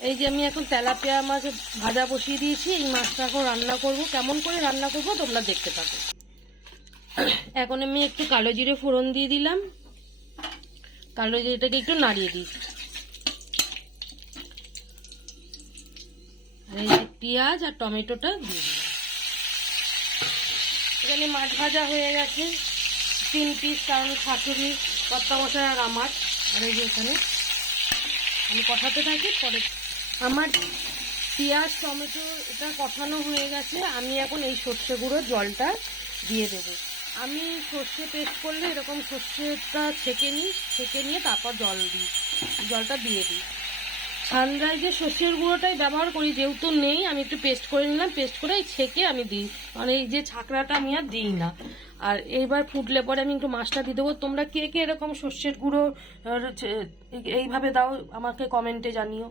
এই যে আমি এখন তেলাপিয়া মাছ ভাজা বসিয়ে দিয়েছি। এই মাছটা এখন রান্না করব। কেমন করে রান্না করব তোমরা দেখতে থাকো। এখন আমি একটু কালো জিরে ফোড়ন দিয়ে দিলাম। কালো জিরেটাকে একটু নাড়িয়ে দিই। আর এই পেঁয়াজ আর টমেটোটা দিয়ে দিলাম। এখানে মাছ ভাজা হয়ে গেছে 3 পিস, কারণ শাশুড়ি, কর্তামশাই আর আমার। আর এই যে এখানে আমি কষাতে থাকি। পরে আমার পেঁয়াজ টমেটো এটা কষানো হয়ে গেছে। আমি এখন এই সর্ষে গুঁড়ো জলটা দিয়ে দেবো। আমি সর্ষে পেস্ট করলে এরকম সর্ষেটা ছেঁকে নিয়ে তারপর জলটা দিয়ে দিই। ছানরায় যে সর্ষের গুঁড়োটাই ব্যবহার করি, যেহেতু নেই আমি একটু পেস্ট করে নিলাম। পেস্ট করে ছেঁকে আমি দিই, মানে এই যে ছাকড়াটা আমি আর দিই না। আর এইবার ফুটলে পরে আমি একটু মাছটা দিয়ে দেবো। তোমরা কে কে এরকম সর্ষের গুঁড়ো এইভাবে দাও আমাকে কমেন্টে জানিও।